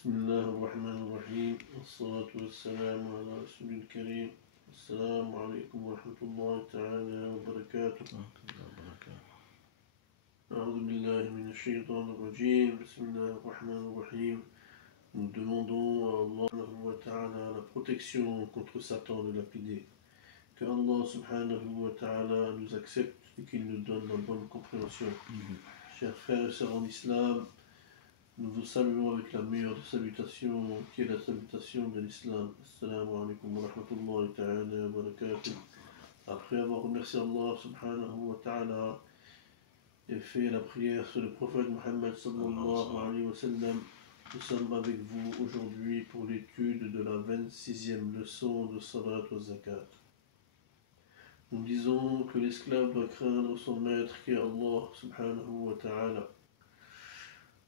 بسم الله الرحمن الرحيم والصلاة والسلام على رسول الكريم. السلام عليكم ورحمة الله تعالى وبركاته. أعوذ بالله من الشيطان الرجيم. بسم الله الرحمن الرحيم. Nous demandons à Allah subhanahu wa ta'ala la protection contre Satan de lapider. Que Allah subhanahu wa ta'ala nous accepte et qu'il nous donne la bonne compréhension. Chers frères et sœurs en islam, nous vous saluons avec la meilleure des salutations, qui est la salutation de l'islam. Assalamu alaikum wa rahmatullahi ta'ala wa barakatuh. Après avoir remercié Allah subhanahu wa ta'ala et fait la prière sur le prophète Muhammad sallallahu alayhi wa sallam, nous sommes avec vous aujourd'hui pour l'étude de la 26e leçon de Salat wa Zakat. Nous disons que l'esclave doit craindre son maître qui est Allah subhanahu wa ta'ala.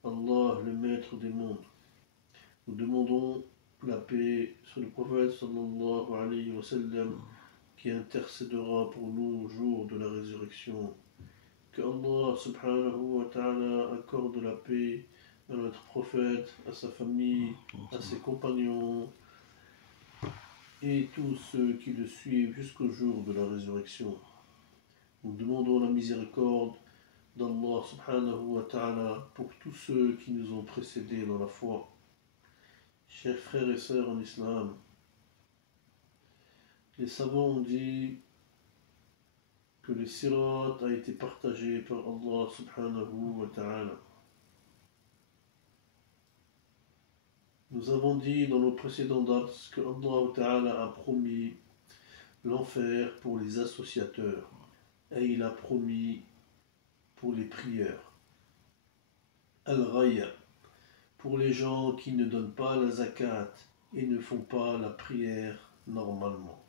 Allah, le maître des mondes. Nous demandons la paix sur le prophète sallallahu alayhi wa sallam qui intercédera pour nous au jour de la résurrection. Que Allah subhanahu wa ta'ala accorde la paix à notre prophète, à sa famille, à ses compagnons et tous ceux qui le suivent jusqu'au jour de la résurrection. Nous demandons la miséricorde d'Allah subhanahu wa ta'ala pour tous ceux qui nous ont précédés dans la foi. Chers frères et sœurs en islam, les savants ont dit que le sirat a été partagé par Allah subhanahu wa ta'ala. Nous avons dit dans nos précédents dates que Allah ta'ala a promis l'enfer pour les associateurs et il a promis pour les prieurs. Al-Raya, pour les gens qui ne donnent pas la zakat et ne font pas la prière normalement.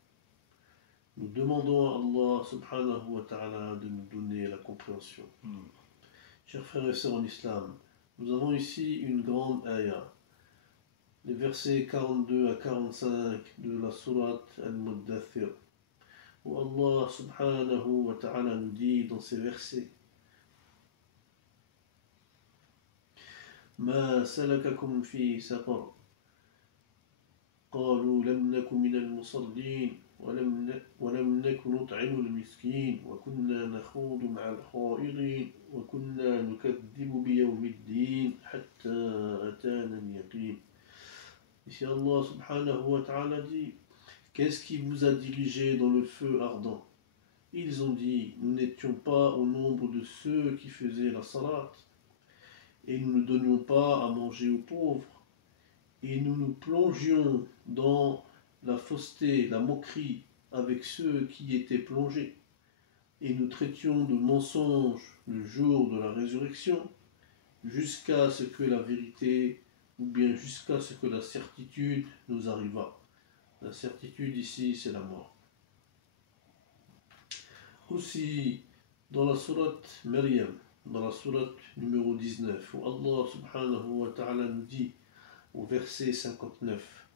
Nous demandons à Allah subhanahu wa ta'ala de nous donner la compréhension. Chers frères et sœurs en islam, nous avons ici une grande ayah, les versets 42 à 45 de la sourate Al-Muddathir, où Allah subhanahu wa ta'ala nous dit dans ces versets: ما سلككم في سقر قالوا لم نك من المصلين ولم نك نطعم المسكين وكنا نخوض مع الخائضين وكنا نكذب بيوم الدين حتى أتانا اليقين. Ici Allah subhanahu wa ta'ala dit: qu'est-ce qui vous a dirigé dans le feu ardent? Ils ont dit: nous n'étions pas au nombre de ceux qui faisaient la salat, et nous ne donnions pas à manger aux pauvres, et nous nous plongions dans la fausseté, la moquerie avec ceux qui étaient plongés, et nous traitions de mensonges le jour de la résurrection, jusqu'à ce que la vérité, ou bien jusqu'à ce que la certitude nous arriva. La certitude ici, c'est la mort. Aussi, dans la sourate Maryam, dans la sourate numéro 19, où Allah subhanahu wa ta'ala nous dit au verset 59: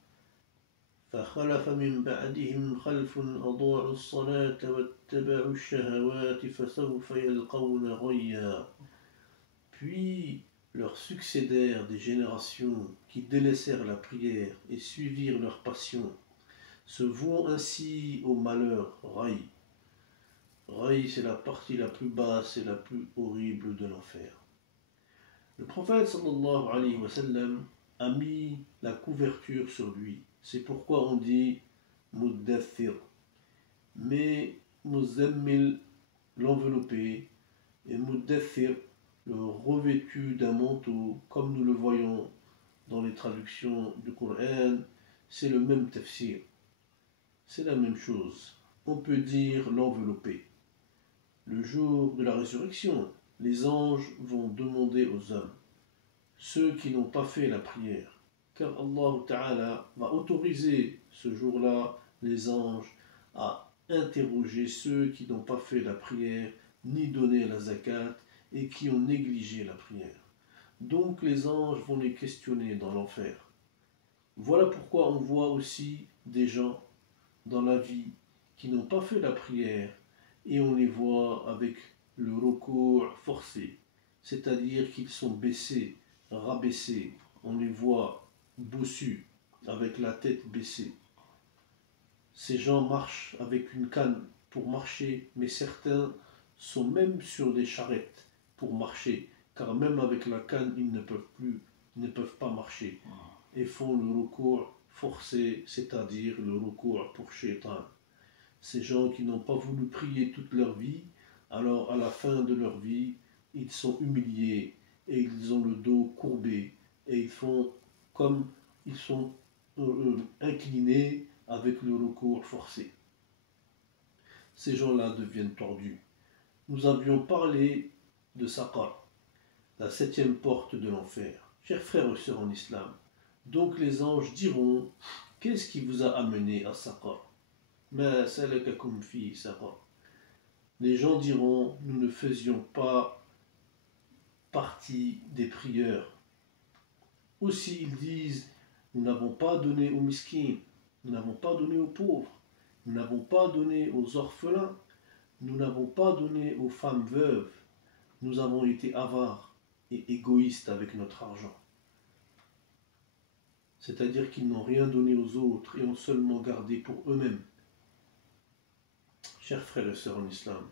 فَخَلَفَ مِنْ بَعْدِهِمْ خَلْفٌ أَضَاعُوا الصَّلَاةَ وَاتَّبَعُوا الشَّهَوَاتِ فَسَوْفَ يَلْقَوْنَ غَيًّا. Puis leur succédèrent des générations qui délaissèrent la prière et suivirent leur passion, se vouant ainsi au malheur. Raï. Raï, c'est la partie la plus basse et la plus horrible de l'enfer. Le prophète sallallahu alayhi wa sallam a mis la couverture sur lui. C'est pourquoi on dit Muddathir. Mais Muzammil, l'enveloppé, et Muddathir, le revêtu d'un manteau, comme nous le voyons dans les traductions du Coran, c'est le même tafsir. C'est la même chose. On peut dire l'enveloppé. Le jour de la résurrection, les anges vont demander aux hommes, ceux qui n'ont pas fait la prière, car Allah Ta'ala va autoriser ce jour-là les anges à interroger ceux qui n'ont pas fait la prière, ni donné la zakat, et qui ont négligé la prière. Donc les anges vont les questionner dans l'enfer. Voilà pourquoi on voit aussi des gens dans la vie qui n'ont pas fait la prière, et on les voit avec le recours forcé, c'est-à-dire qu'ils sont baissés, rabaissés, on les voit bossus, avec la tête baissée. Ces gens marchent avec une canne pour marcher, mais certains sont même sur des charrettes pour marcher, car même avec la canne, ils ne peuvent pas marcher, et font le recours forcé, c'est-à-dire le recours pour Shaitan. Ces gens qui n'ont pas voulu prier toute leur vie, alors à la fin de leur vie, ils sont humiliés et ils ont le dos courbé et ils font comme ils sont inclinés avec le recours forcé. Ces gens-là deviennent tordus. Nous avions parlé de Saqar, la septième porte de l'enfer. Chers frères et sœurs en islam, donc les anges diront, qu'est-ce qui vous a amené à Saqar? Mais salakakum fi Saqar. Les gens diront, nous ne faisions pas partie des prieurs. Aussi ils disent, nous n'avons pas donné aux miskins, nous n'avons pas donné aux pauvres, nous n'avons pas donné aux orphelins, nous n'avons pas donné aux femmes veuves, nous avons été avares et égoïstes avec notre argent. C'est-à-dire qu'ils n'ont rien donné aux autres et ont seulement gardé pour eux-mêmes. Chers frères et sœurs en islam,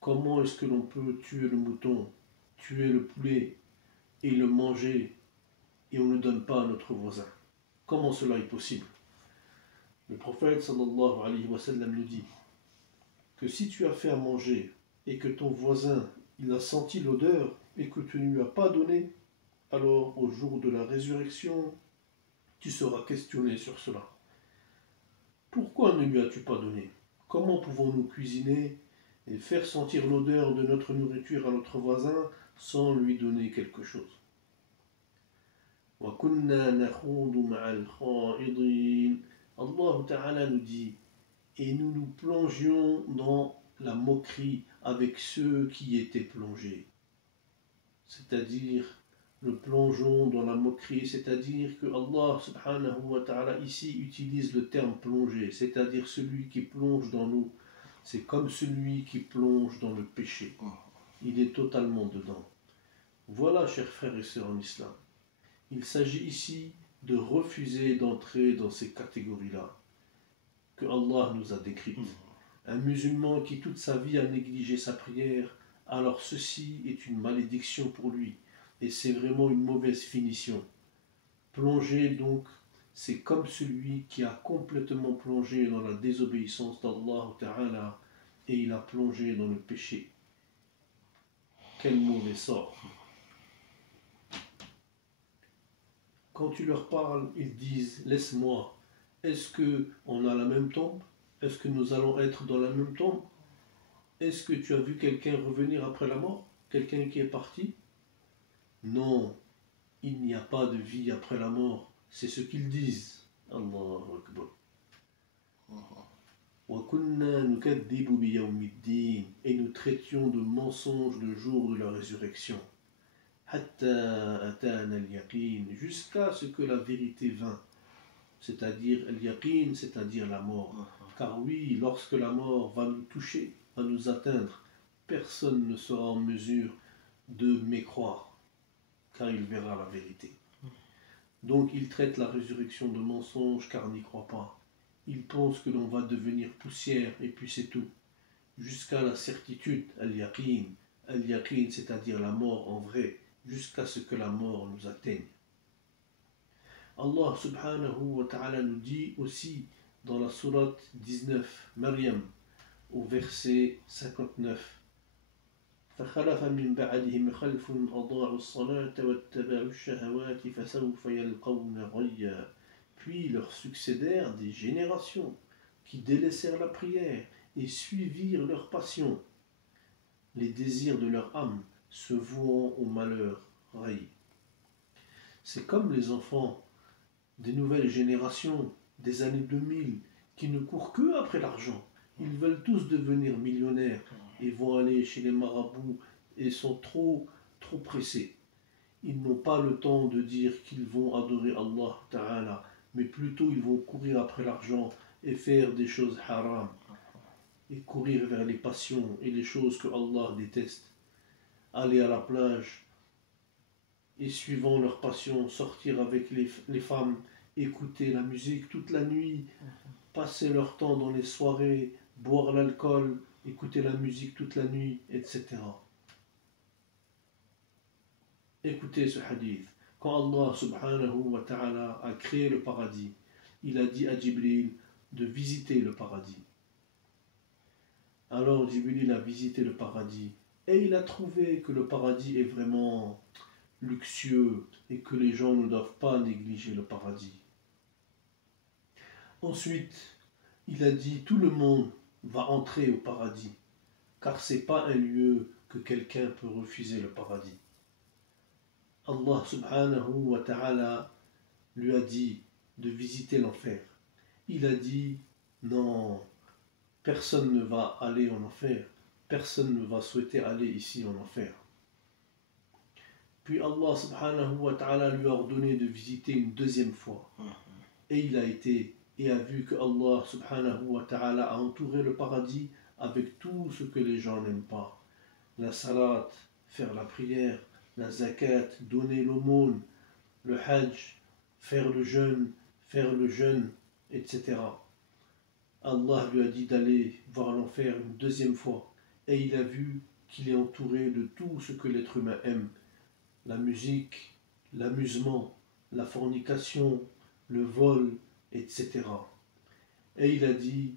comment est-ce que l'on peut tuer le mouton, tuer le poulet et le manger et on ne donne pas à notre voisin? Comment cela est possible? Le prophète sallallahu alayhi wa sallam nous dit que si tu as fait à manger et que ton voisin il a senti l'odeur et que tu ne lui as pas donné, alors au jour de la résurrection, tu seras questionné sur cela. Pourquoi ne lui as-tu pas donné? Comment pouvons-nous cuisiner et faire sentir l'odeur de notre nourriture à notre voisin sans lui donner quelque chose? Allah Ta'ala nous dit, et nous nous plongions dans la moquerie avec ceux qui étaient plongés. C'est-à-dire, le plongeon dans la moquerie, c'est-à-dire que Allah subhanahu wa ta'ala ici utilise le terme plonger, c'est-à-dire celui qui plonge dans l'eau. C'est comme celui qui plonge dans le péché. Il est totalement dedans. Voilà, chers frères et sœurs en islam. Il s'agit ici de refuser d'entrer dans ces catégories-là que Allah nous a décrites. Un musulman qui toute sa vie a négligé sa prière, alors ceci est une malédiction pour lui et c'est vraiment une mauvaise finition. Plonger donc, c'est comme celui qui a complètement plongé dans la désobéissance d'Allah Ta'ala et il a plongé dans le péché. Quel mauvais sort! Quand tu leur parles, ils disent « Laisse-moi, est-ce qu'on a la même tombe? Est-ce que nous allons être dans la même tombe? Est-ce que tu as vu quelqu'un revenir après la mort? Quelqu'un qui est parti? » Non, il n'y a pas de vie après la mort. C'est ce qu'ils disent. Allahu Akbar. Et nous traitions de mensonges le jour de la résurrection. Jusqu'à ce que la vérité vint. C'est-à-dire al-yaqin, c'est-à-dire la mort. Car oui, lorsque la mort va nous toucher, va nous atteindre, personne ne sera en mesure de mécroire, car il verra la vérité. Donc il traite la résurrection de mensonge car n'y croit pas. Il pense que l'on va devenir poussière et puis c'est tout. Jusqu'à la certitude, al-yaqin, c'est-à-dire la mort en vrai, jusqu'à ce que la mort nous atteigne. Allah subhanahu wa ta'ala nous dit aussi dans la sourate 19, Maryam, au verset 59, فخلف من بعدهم خلف أضاعوا الصلاة واتبعوا الشهوات فسوف يلقون غيا. Puis leur succédèrent des générations qui délaissèrent la prière et suivirent leur passion, les désirs de leur âme se vouant au malheur. C'est comme les enfants des nouvelles générations des années 2000 qui ne courent que après l'argent. Ils veulent tous devenir millionnaires et vont aller chez les marabouts et sont trop pressés. Ils n'ont pas le temps de dire qu'ils vont adorer Allah Ta'ala, mais plutôt ils vont courir après l'argent et faire des choses haram et courir vers les passions et les choses que Allah déteste. Aller à la plage et suivant leur passion, sortir avec les femmes, écouter la musique toute la nuit, passer leur temps dans les soirées, boire l'alcool, écouter la musique toute la nuit, etc. Écoutez ce hadith. Quand Allah subhanahu wa ta'ala a créé le paradis, il a dit à Jibril de visiter le paradis. Alors Jibril a visité le paradis et il a trouvé que le paradis est vraiment luxueux et que les gens ne doivent pas négliger le paradis. Ensuite, il a dit tout le monde va entrer au paradis, car ce n'est pas un lieu que quelqu'un peut refuser le paradis. Allah subhanahu wa ta'ala lui a dit de visiter l'enfer. Il a dit non, personne ne va aller en enfer, personne ne va souhaiter aller ici en enfer. Puis Allah subhanahu wa ta'ala lui a ordonné de visiter une deuxième fois. Et il a été et a vu que Allah subhanahu wa ta'ala a entouré le paradis avec tout ce que les gens n'aiment pas. La salat, faire la prière, la zakat, donner l'aumône, le hajj, faire le jeûne, etc. Allah lui a dit d'aller voir l'enfer une deuxième fois. Et il a vu qu'il est entouré de tout ce que l'être humain aime. La musique, l'amusement, la fornication, le vol, etc. Et il a dit,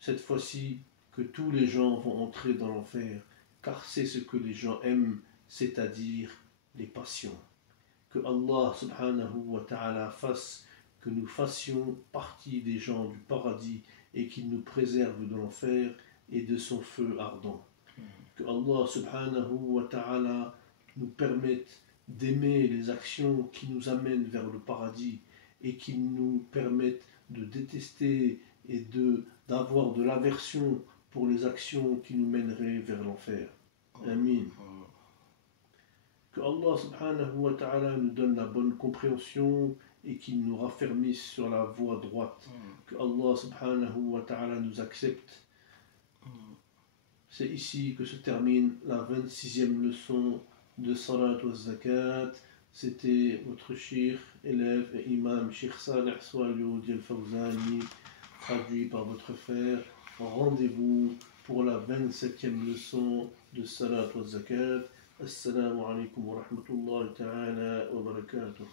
cette fois-ci, que tous les gens vont entrer dans l'enfer, car c'est ce que les gens aiment, c'est-à-dire les passions. Que Allah subhanahu wa ta'ala fasse que nous fassions partie des gens du paradis et qu'il nous préserve de l'enfer et de son feu ardent. Que Allah subhanahu wa ta'ala nous permette d'aimer les actions qui nous amènent vers le paradis et qui nous permettent de détester et d'avoir de l'aversion pour les actions qui nous mèneraient vers l'enfer. Amin. Que Allah subhanahu wa ta'ala nous donne la bonne compréhension et qu'il nous raffermisse sur la voie droite. Que Allah subhanahu wa ta'ala nous accepte. C'est ici que se termine la 26e leçon de Salat wa Zakat. C'était votre cheikh, élève et imam, Cheikh Saleh Souailou Diel Fawzani, traduit par votre frère. Rendez-vous pour la 27e leçon de Salat wa Zakat. Assalamu alaikum wa rahmatullahi ta'ala wa barakatuh.